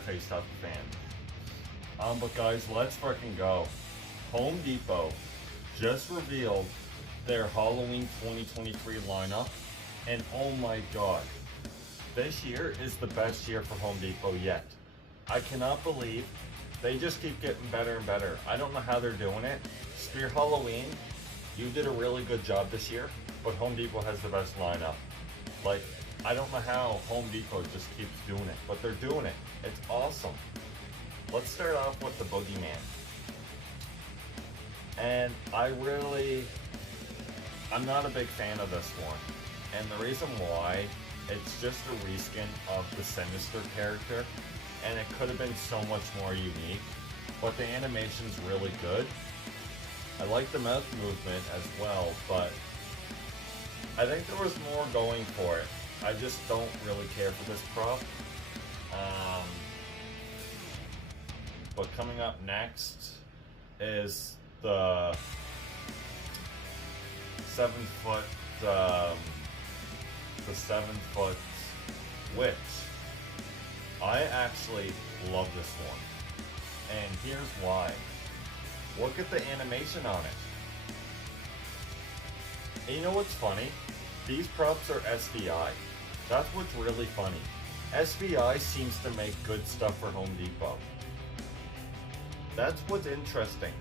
FA stuff fan. But guys, let's freaking go. Home Depot just revealed their Halloween 2023 lineup, and oh my god, this year is the best year for Home Depot yet. I cannot believe they just keep getting better and better. I don't know how they're doing it. Spear Halloween, you did a really good job this year, but Home Depot has the best lineup. Like, I don't know how Home Depot just keeps doing it, but they're doing it. It's awesome. Let's start off with the Boogeyman. And I'm not a big fan of this one. And the reason why, it's just a reskin of the Sinister character, and it could have been so much more unique, but the animation's really good. I like the mouth movement as well, but I think there was more going for it. I just don't really care for this prop. But coming up next is the 7-foot witch. I actually love this one, and here's why. Look at the animation on it. And you know what's funny? These props are SVI. That's what's really funny. SVI seems to make good stuff for Home Depot. That's what's interesting.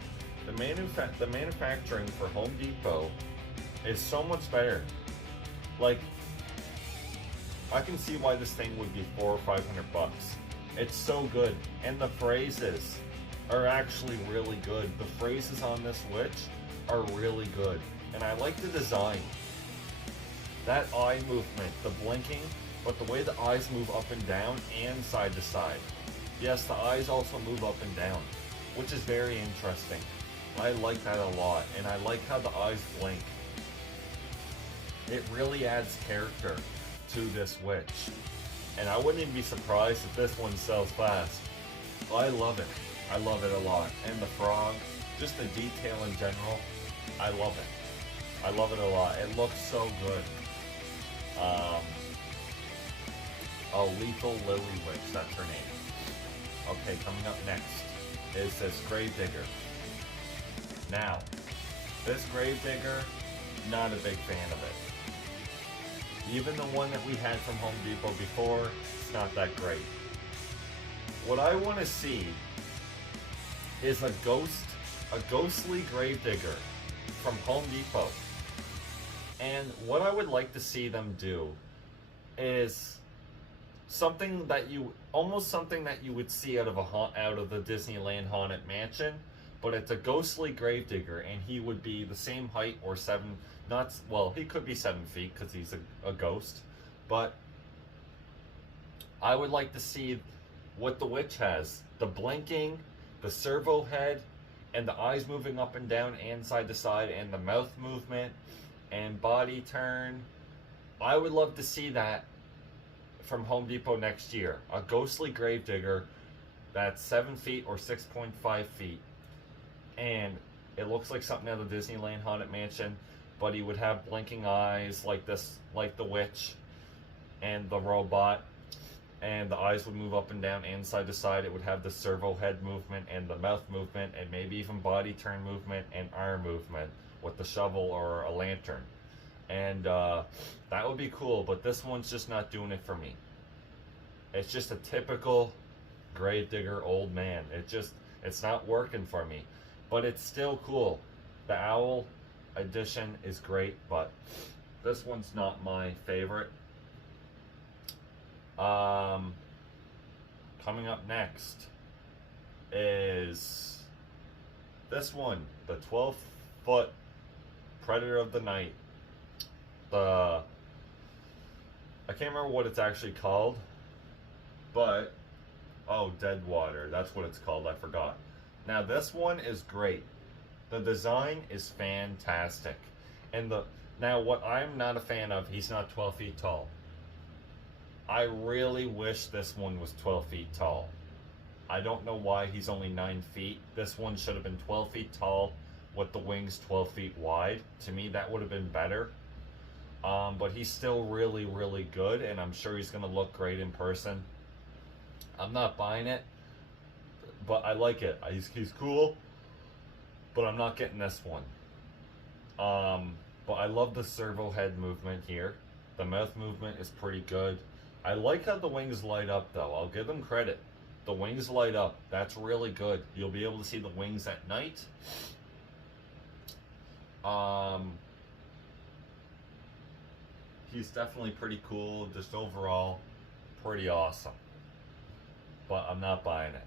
The manufacturing for Home Depot is so much better. Like, I can see why this thing would be $400 or $500. It's so good, and the phrases are actually really good. The phrases on this witch are really good, and I like the design. That eye movement, the blinking, but the way the eyes move up and down and side to side. Yes, the eyes also move up and down, which is very interesting. I like that a lot, and I like how the eyes blink. It really adds character to this witch, and I wouldn't even be surprised if this one sells fast. I love it. I love it a lot. And the frog, just the detail in general, I love it. I love it a lot. It looks so good. Lethal Lily Witch, that's her name. Okay, coming up next is this Gravedigger. Now, this Gravedigger, not a big fan of it. Even the one that we had from Home Depot before, it's not that great. What I want to see is a ghostly Gravedigger from Home Depot. And what I would like to see them do is something that almost something that you would see out of the Disneyland Haunted Mansion, but it's a ghostly Gravedigger, and he would be the same height or he could be 7 feet because he's a ghost, but I would like to see what the witch has. The blinking, the servo head, and the eyes moving up and down and side to side, and the mouth movement and body turn. I would love to see that from Home Depot next year. A ghostly Gravedigger that's 7 feet or 6.5 feet. And it looks like something out of the Disneyland Haunted Mansion, but he would have blinking eyes like this, like the witch and the robot, and the eyes would move up and down and side to side. It would have the servo head movement and the mouth movement, and maybe even body turn movement and arm movement with the shovel or a lantern. And that would be cool, but this one's just not doing it for me. It's just a typical Gravedigger old man. It's not working for me, but it's still cool. The owl edition is great, but this one's not my favorite. Coming up next is this one, the 12-foot Predator of the Night. I can't remember what it's actually called, but Deadwater, that's what it's called. I forgot. Now this one is great. The design is fantastic, and now what I'm not a fan of, he's not 12 feet tall. I really wish this one was 12 feet tall. I don't know why he's only 9 feet. This one should have been 12 feet tall with the wings 12 feet wide. To me, that would have been better. But he's still really, really good, and I'm sure he's going to look great in person. I'm not buying it, but I like it. He's cool, but I'm not getting this one. But I love the servo head movement here. The mouth movement is pretty good. I like how the wings light up though. I'll give them credit. The wings light up. That's really good. You'll be able to see the wings at night. He's definitely pretty cool. Just overall, pretty awesome. But I'm not buying it.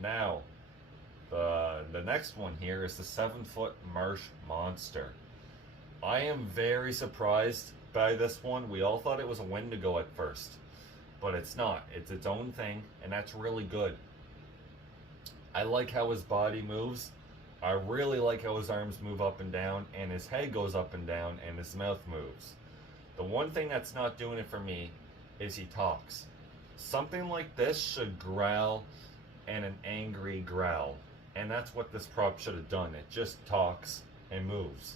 Now, the next one here is the 7-foot marsh monster. I am very surprised by this one. We all thought it was a Wendigo at first, but it's not. It's its own thing, and that's really good. I like how his body moves. I really like how his arms move up and down, and his head goes up and down, and his mouth moves. The one thing that's not doing it for me is he talks. Something like this should growl, and an angry growl. And that's what this prop should have done. It just talks and moves.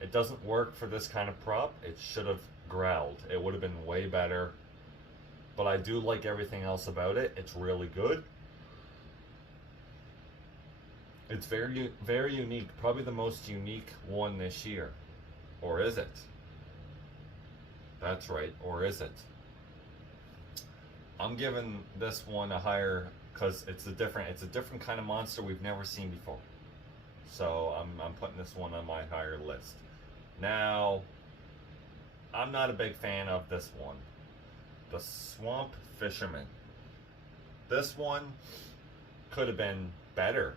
It doesn't work for this kind of prop. It should have growled. It would have been way better. But I do like everything else about it. It's really good. It's very unique. Probably the most unique one this year. Or is it? That's right. Or is it? I'm giving this one a higher, because it's a different kind of monster we've never seen before. So I'm putting this one on my higher list. Now, I'm not a big fan of this one. The Swamp Fisherman. This one could have been better,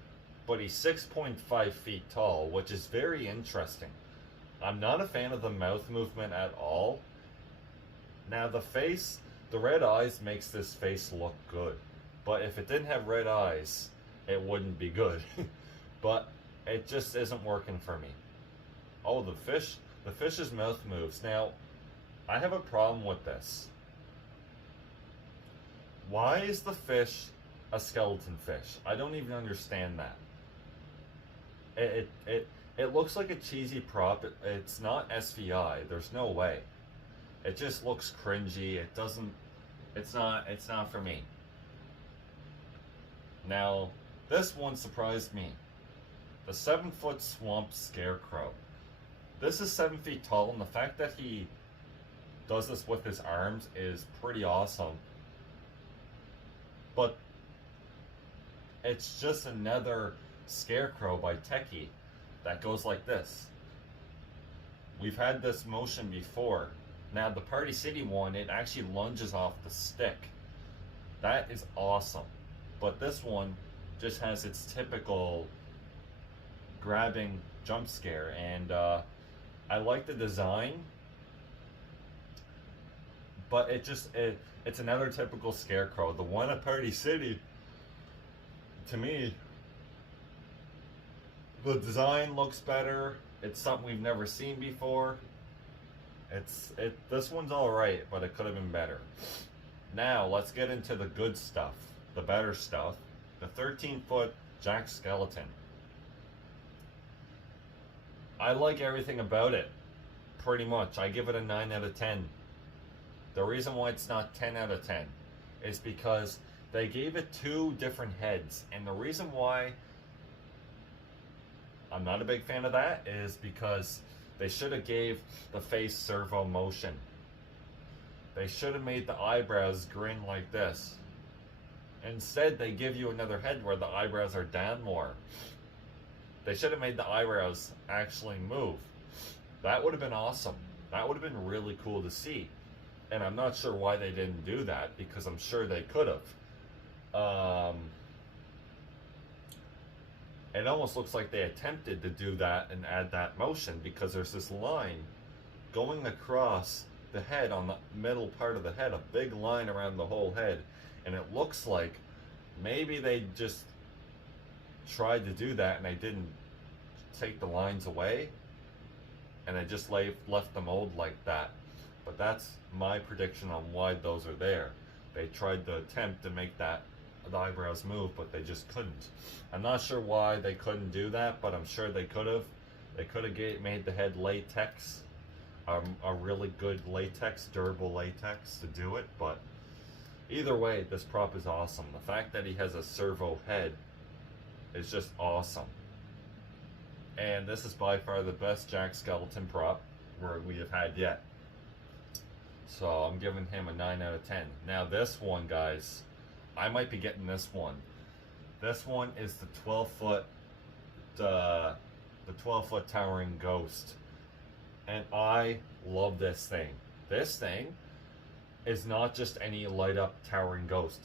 but he's 6.5 feet tall, which is very interesting. I'm not a fan of the mouth movement at all. Now the face, the red eyes makes this face look good. But if it didn't have red eyes, it wouldn't be good. But it just isn't working for me. Oh, the fish's mouth moves. Now, I have a problem with this. Why is the fish a skeleton fish? I don't even understand that. It looks like a cheesy prop. It's not SVI. There's no way. It just looks cringy. It's not for me. Now, this one surprised me. The 7-foot swamp scarecrow. This is 7 feet tall, and the fact that he does this with his arms is pretty awesome. But it's just another scarecrow by Techie that goes like this. We've had this motion before. Now the Party City one, it actually lunges off the stick. That is awesome. But this one just has its typical grabbing jump scare, and I like the design, but it's another typical scarecrow. The one at Party City, to me, the design looks better. It's something we've never seen before. This one's all right, but it could have been better. Now let's get into the good stuff, the better stuff. The 13-foot Jack Skeleton. I like everything about it, pretty much. I give it a 9 out of 10. The reason why it's not 10 out of 10 is because they gave it 2 different heads, and the reason why I'm not a big fan of that is because they should have gave the face servo motion. They should have made the eyebrows grin like this. Instead, they give you another head where the eyebrows are down more. They should have made the eyebrows actually move. That would have been awesome. That would have been really cool to see. And I'm not sure why they didn't do that, because I'm sure they could have. It almost looks like they attempted to do that and add that motion, because there's this line going across the head, on the middle part of the head, a big line around the whole head. And it looks like maybe they just tried to do that and they didn't take the lines away, and they just left the mold like that. But that's my prediction on why those are there. They tried to attempt to make the eyebrows move, but they just couldn't. I'm not sure why they couldn't do that, but I'm sure they could have. They could have made the head latex, a really good latex, durable latex to do it, but Either way, this prop is awesome. The fact that he has a servo head is just awesome. And this is by far the best Jack Skeleton prop we have had yet. So I'm giving him a 9 out of 10. Now this one, guys, I might be getting this one. This one is the 12-foot, the 12-foot towering ghost. And I love this thing. This thing is not just any light up towering ghost.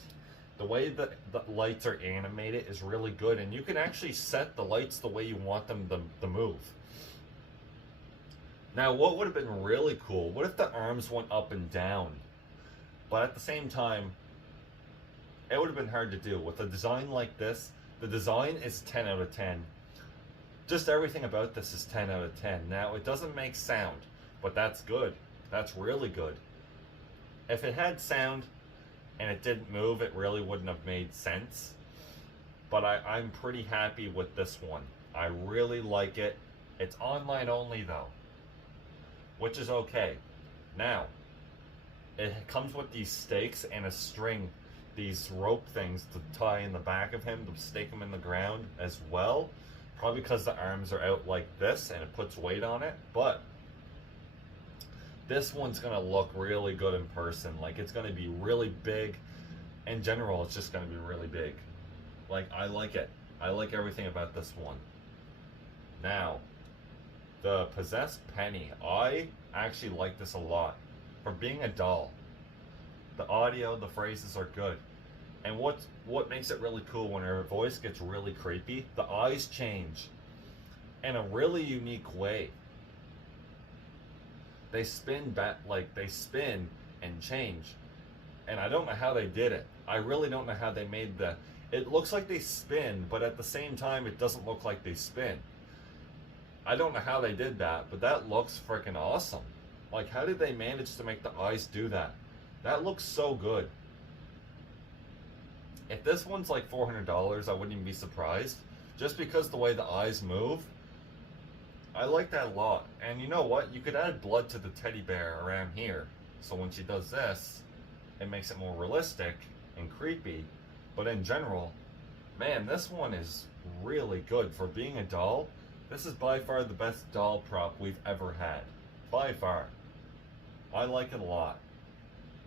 The way that the lights are animated is really good, and you can actually set the lights the way you want them to move. Now, what would have been really cool, what if the arms went up and down? But at the same time, it would have been hard to do. With a design like this, the design is 10 out of 10. Just everything about this is 10 out of 10. Now, it doesn't make sound, but that's good. That's really good. If it had sound and it didn't move, it really wouldn't have made sense. But I'm pretty happy with this one. I really like it. It's online only though, which is okay. Now, it comes with these stakes and a string, these rope things to tie in the back of him to stake him in the ground as well. Probably because the arms are out like this and it puts weight on it, but this one's gonna look really good in person. Like, it's gonna be really big. In general, it's just gonna be really big. Like, I like it. I like everything about this one. Now, the Possessed Penny. I actually like this a lot. For being a doll, the audio, the phrases are good. And what makes it really cool, when her voice gets really creepy, the eyes change in a really unique way. They spin back, like they spin and change. And I don't know how they did it. I really don't know how they made it looks like they spin, but at the same time it doesn't look like they spin. I don't know how they did that, but that looks freaking awesome. Like, how did they manage to make the eyes do that? That looks so good. If this one's like $400, I wouldn't even be surprised. Just because the way the eyes move, I like that a lot. And you know what? You could add blood to the teddy bear around here. So when she does this, it makes it more realistic and creepy. But in general, man, this one is really good. For being a doll, this is by far the best doll prop we've ever had. By far. I like it a lot.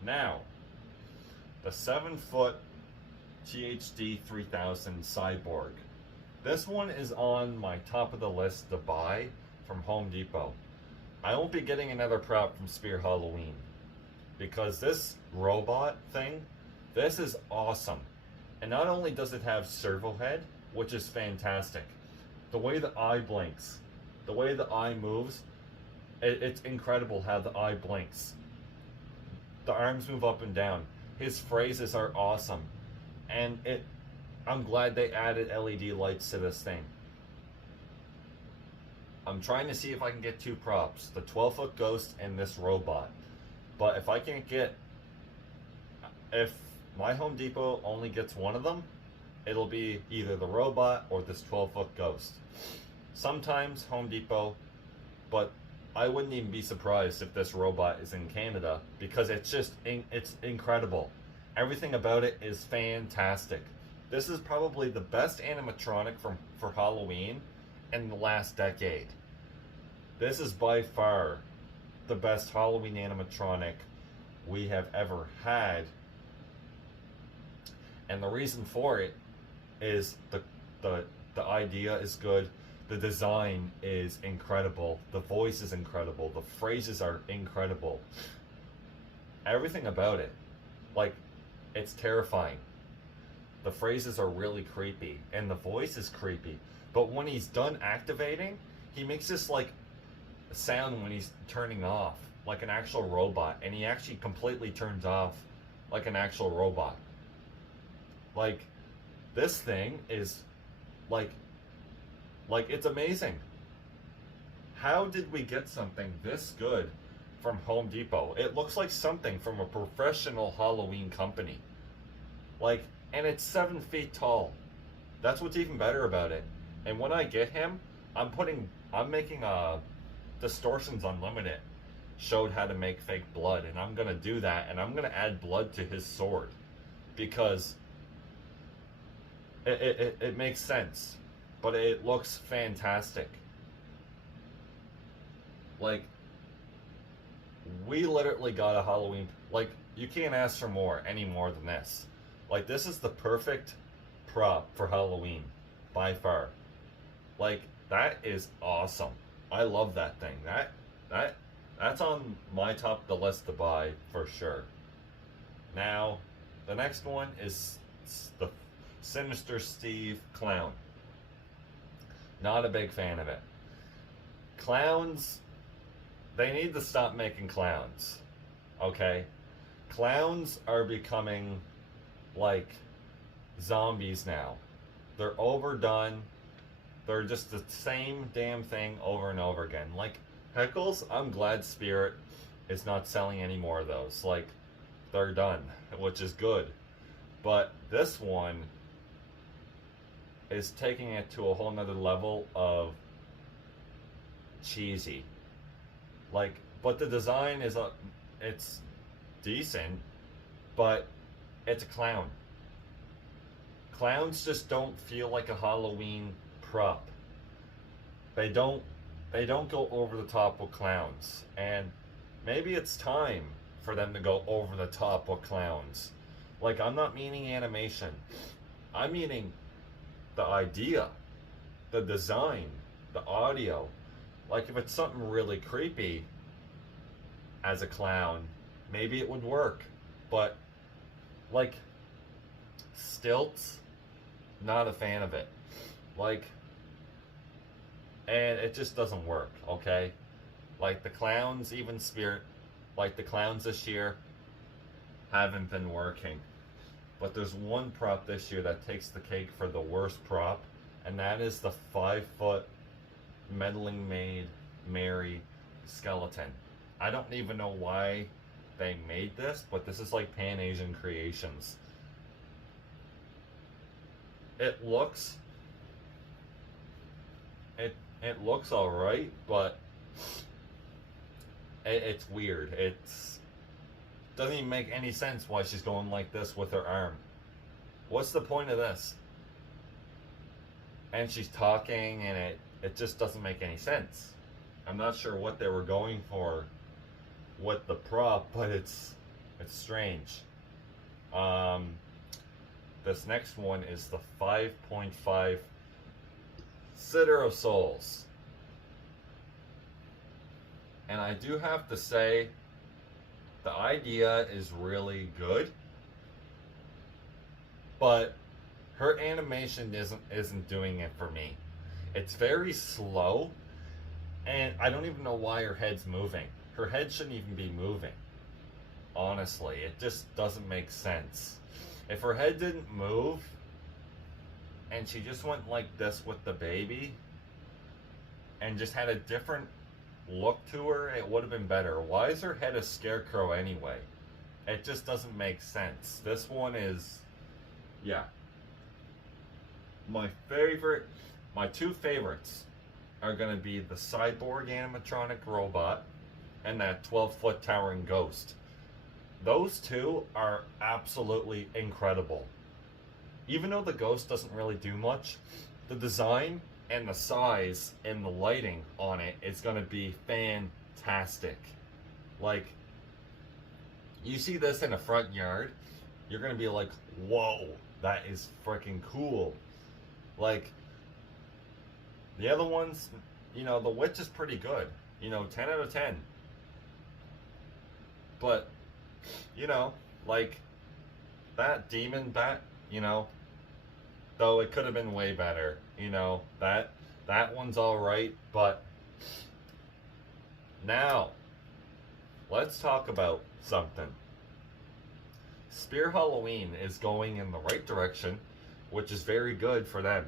Now, the 7-foot THD 3000 Cyborg. This one is on my top of the list to buy from Home Depot. I won't be getting another prop from Spear Halloween, because this robot thing, this is awesome. And not only does it have servo head, which is fantastic, the way the eye blinks, the way the eye moves, it's incredible how the eye blinks. The arms move up and down. His phrases are awesome. And I'm glad they added LED lights to this thing. I'm trying to see if I can get two props, the 12-foot ghost and this robot. But if I can't get, if my Home Depot only gets one of them, it'll be either the robot or this 12-foot ghost. Sometimes Home Depot, but I wouldn't even be surprised if this robot is in Canada, because it's just, it's incredible. Everything about it is fantastic. This is probably the best animatronic for Halloween in the last decade. This is by far the best Halloween animatronic we have ever had. And the reason for it is the idea is good, the design is incredible, the voice is incredible, the phrases are incredible. Everything about it, like, it's terrifying. The phrases are really creepy, and the voice is creepy. But when he's done activating, he makes this like sound when he's turning off, like an actual robot, and he actually completely turns off like an actual robot. Like, this thing is like it's amazing. How did we get something this good from Home Depot? It looks like something from a professional Halloween company. Like, and it's 7 feet tall. That's what's even better about it. And when I get him, I'm making a Distortions Unlimited showed how to make fake blood, and I'm gonna do that, and I'm gonna add blood to his sword. because it makes sense, but it looks fantastic. Like, we literally got a Halloween, like, you can't ask for any more than this. Like, this is the perfect prop for Halloween, by far. Like, that is awesome. I love that thing. That's on my top of the list to buy for sure. Now, the next one is the Sinister Steve clown. Not a big fan of it. Clowns, they need to stop making clowns. Okay? Clowns are becoming like zombies now. They're overdone. They're just the same damn thing over and over again. Like, Heckles, I'm glad Spirit is not selling any more of those. Like, they're done, which is good. But this one is taking it to a whole nother level of cheesy. Like, but the design is it's decent, but it's a clown. Clowns just don't feel like a Halloween prop. They don't go over the top with clowns, and maybe it's time for them to go over the top with clowns. Like, I'm not meaning animation. I'm meaning the idea, the design, the audio. Like, if it's something really creepy as a clown, maybe it would work. But, like, stilts, not a fan of it. Like, and it just doesn't work, okay? Like, the clowns, even Spirit, like the clowns this year haven't been working. But there's one prop this year that takes the cake for the worst prop, and that is the 5-foot meddling maid Mary skeleton. I don't even know why they made this, but this is like Pan Asian Creations. It looks alright, but it's weird. It's doesn't even make any sense why she's going like this with her arm. What's the point of this? And she's talking, and it just doesn't make any sense. I'm not sure what they were going for with the prop, but it's strange. This next one is the 5.5 Sitter of Souls. And I do have to say, the idea is really good, but her animation isn't doing it for me. It's very slow, and I don't even know why her head's moving. Her head shouldn't even be moving. Honestly, it just doesn't make sense. If her head didn't move, and she just went like this with the baby, and just had a different look to her, it would have been better. Why is her head a scarecrow anyway? It just doesn't make sense. This one is, yeah. My two favorites are going to be the cyborg animatronic robot and that 12-foot towering ghost. Those two are absolutely incredible. Even though the ghost doesn't really do much, the design and the size and the lighting on it is going to be fantastic. Like, you see this in a front yard, you're going to be like, whoa, that is freaking cool. Like, the other ones, you know, the witch is pretty good. You know, 10 out of 10. But, you know, like, that demon bat, you know, though it could have been way better. You know, that one's alright, but now, let's talk about something. Spear Halloween is going in the right direction, which is very good for them.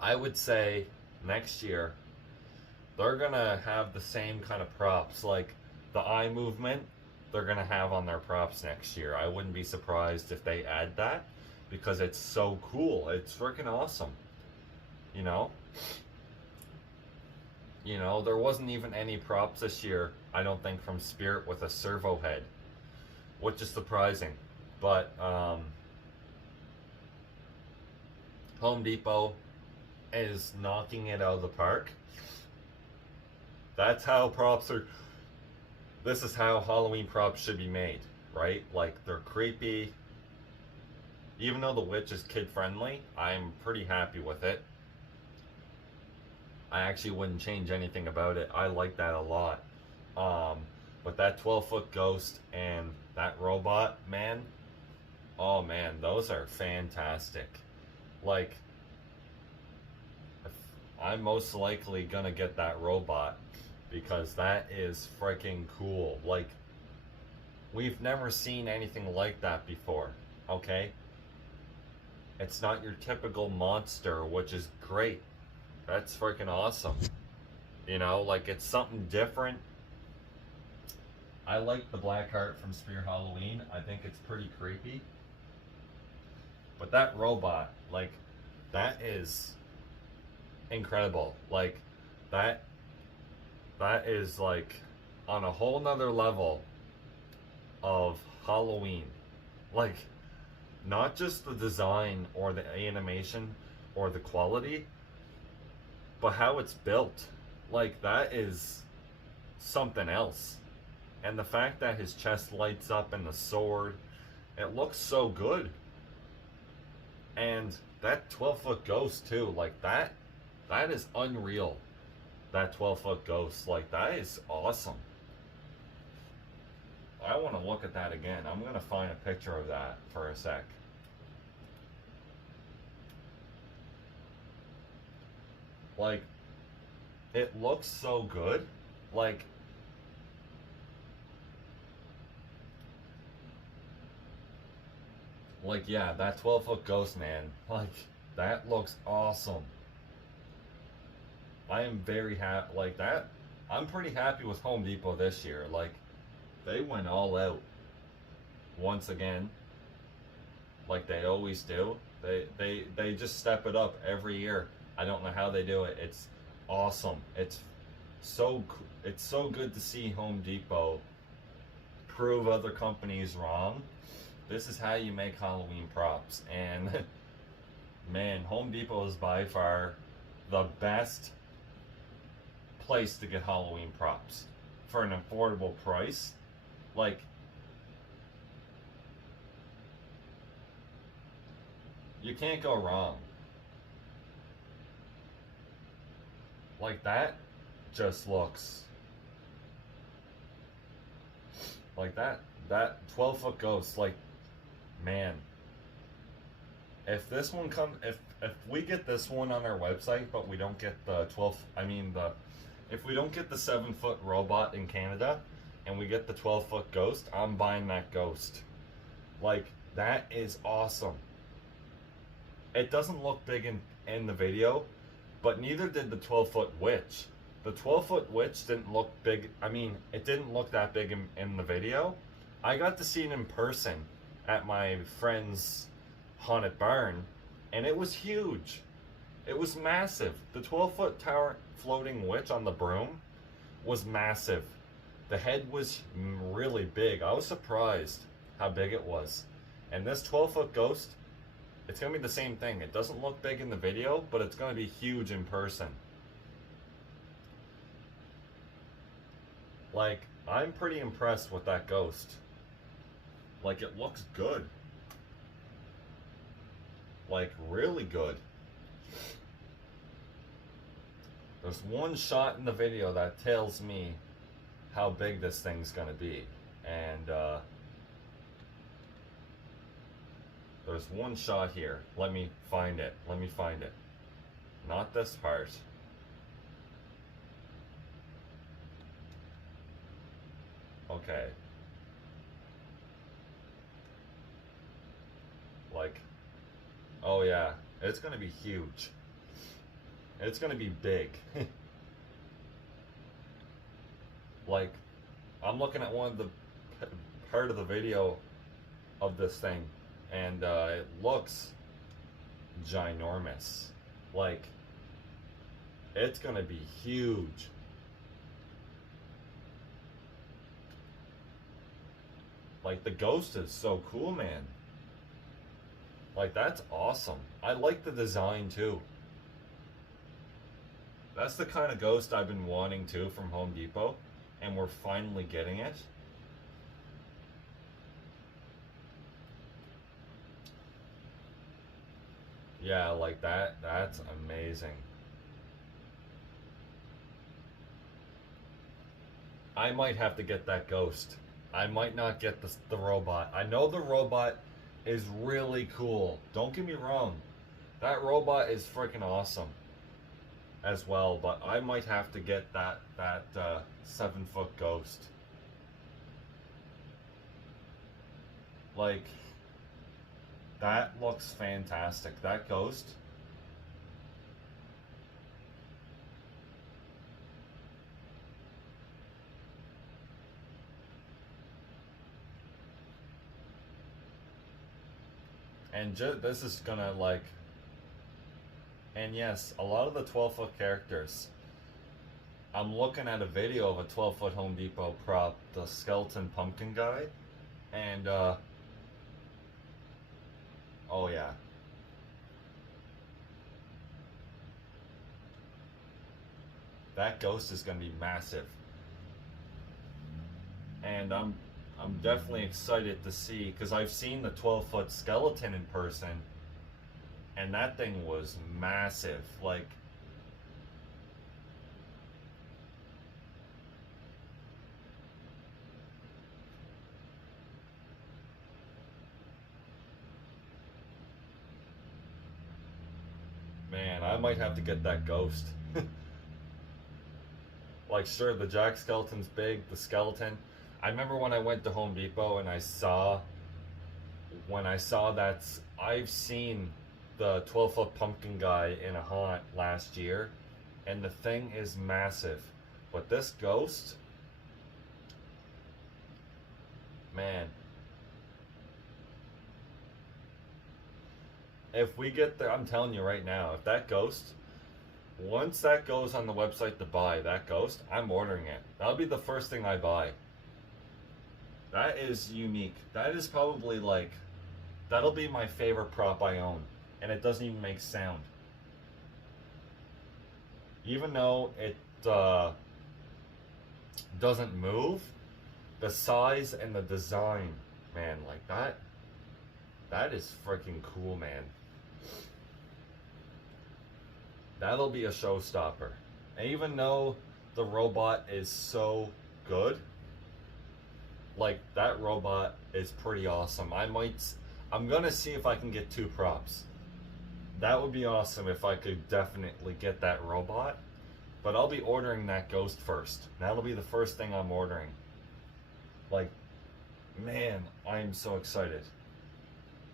I would say next year, they're gonna have the same kind of props, like the eye movement they're gonna have on their props next year. I wouldn't be surprised if they add that, because it's so cool. It's freaking awesome. You know, there wasn't even any props this year, I don't think, from Spirit with a servo head, which is surprising. But Home Depot is knocking it out of the park. That's how props are. This is how Halloween props should be made, right? Like, they're creepy. Even though the witch is kid friendly, I'm pretty happy with it. I actually wouldn't change anything about it. I like that a lot. But that 12-foot ghost and that robot, man, oh man, those are fantastic. Like, I'm most likely gonna get that robot because that is freaking cool. Like, we've never seen anything like that before, okay? It's not your typical monster, which is great. That's freaking awesome. You know, like, it's something different. I like the Black Heart from Spear Halloween. I think it's pretty creepy. But that robot, like, that is incredible. Like, that is like on a whole nother level of Halloween. Like, not just the design or the animation or the quality, but how it's built. Like, that is something else. And the fact that his chest lights up and the sword, it looks so good. And that 12-foot ghost too, like, that is unreal. That 12-foot ghost, like, that is awesome. I want to look at that again. I'm going to find a picture of that for a sec. Like, it looks so good. Like, yeah, that 12-foot ghost, man, like, that looks awesome. I am very happy, like, that. I'm pretty happy with Home Depot this year. Like, they went all out once again, like they always do. They just step it up every year. I don't know how they do it. It's awesome. It's so good to see Home Depot prove other companies wrong. This is how you make Halloween props. And man, Home Depot is by far the best place to get Halloween props for an affordable price. Like, you can't go wrong. Like, that just looks like that 12-foot ghost, like, man, if this one if we get this one on our website, but we don't get the if we don't get the 7-foot robot in Canada and we get the 12-foot ghost, I'm buying that ghost. Like, that is awesome. It doesn't look big in the video, but neither did the 12-foot witch. The 12-foot witch didn't look big. I mean, it didn't look that big in the video. I got to see it in person at my friend's haunted barn, and it was huge. It was massive. The 12-foot tower floating witch on the broom was massive. The head was really big. I was surprised how big it was. And this 12-foot ghost, it's going to be the same thing. It doesn't look big in the video, but it's going to be huge in person. Like, I'm pretty impressed with that ghost. Like, it looks good. Like, really good. There's one shot in the video that tells me how big this thing's gonna be. And, there's one shot here. Let me find it. Not this part. Okay. Like, oh yeah, it's gonna be huge. It's gonna be big. Like, I'm looking at one of the part of the video of this thing, and it looks ginormous. Like, it's gonna be huge. Like, the ghost is so cool, man. Like, that's awesome. I like the design too. That's the kind of ghost I've been wanting too from Home Depot, and we're finally getting it. Yeah, like that's amazing. I might have to get that ghost. I might not get the robot. I know the robot is really cool. Don't get me wrong. That robot is freaking awesome as well, but I might have to get that 7-foot ghost. Like, that looks fantastic. That ghost. And this is gonna like, and yes, a lot of the 12-foot characters. I'm looking at a video of a 12-foot Home Depot prop, the skeleton pumpkin guy, and oh yeah, that ghost is gonna be massive, and I'm definitely excited to see, because I've seen the 12-foot skeleton in person, and that thing was massive. Like, man, I might have to get that ghost. Like, sure, the Jack skeleton's big, the skeleton. I remember when I went to Home Depot and when I saw that, I've seen the 12-foot pumpkin guy in a haunt last year, and the thing is massive. But this ghost, man, if we get there, I'm telling you right now, if that ghost, once that goes on the website to buy that ghost, I'm ordering it. That'll be the first thing I buy. That is unique. That is probably like, that'll be my favorite prop I own. And it doesn't even make sound. Even though it doesn't move, the size and the design, man, like that is freaking cool, man. That'll be a showstopper. And even though the robot is so good, like, that robot is pretty awesome. I'm gonna see if I can get 2 props. That would be awesome if I could definitely get that robot. But I'll be ordering that ghost first. That'll be the first thing I'm ordering. Like, man, I'm so excited.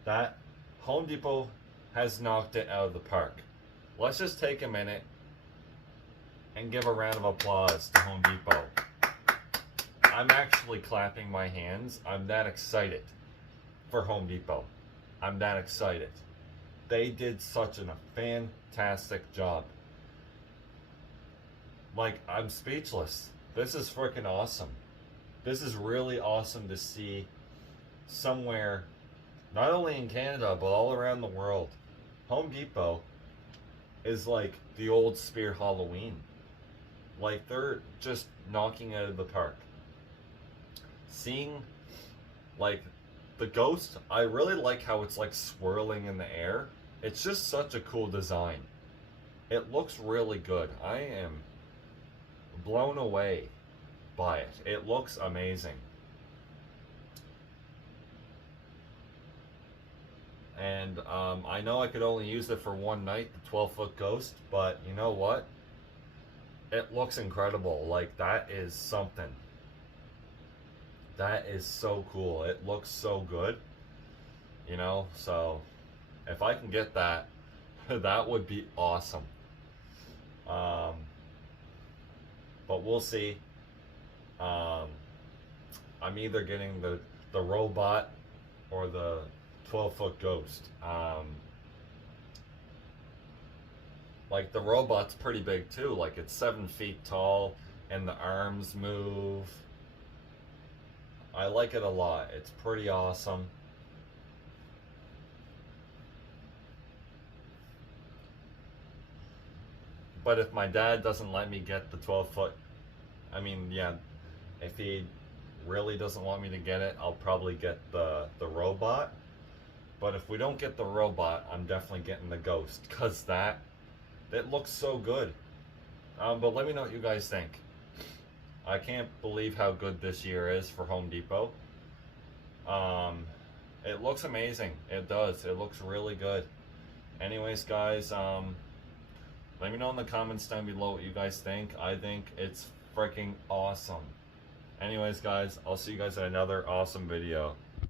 That Home Depot has knocked it out of the park. Let's just take a minute and give a round of applause to Home Depot. I'm actually clapping my hands. I'm that excited for Home Depot. I'm that excited. They did such a fantastic job. Like, I'm speechless. This is freaking awesome. This is really awesome to see somewhere, not only in Canada, but all around the world. Home Depot is like the old Spear Halloween. Like, they're just knocking it out of the park. Seeing, like, the ghost, I really like how it's like swirling in the air. It's just such a cool design. It looks really good. I am blown away by it. It looks amazing. And I know I could only use it for one night, the 12-foot ghost, but you know what? It looks incredible. Like, that is something. That is so cool. It looks so good. You know, so if I can get that, that would be awesome. But we'll see. I'm either getting the robot or the 12-foot ghost. Like, the robot's pretty big too. Like, it's 7 feet tall and the arms move. I like it a lot. It's pretty awesome. But if my dad doesn't let me get the 12-foot, I mean, yeah, if he really doesn't want me to get it, I'll probably get the robot. But if we don't get the robot, I'm definitely getting the Ghost, because it looks so good. But let me know what you guys think. I can't believe how good this year is for Home Depot. It looks amazing. It does. It looks really good. Anyways, guys, let me know in the comments down below what you guys think. I think it's freaking awesome. Anyways, guys, I'll see you guys in another awesome video.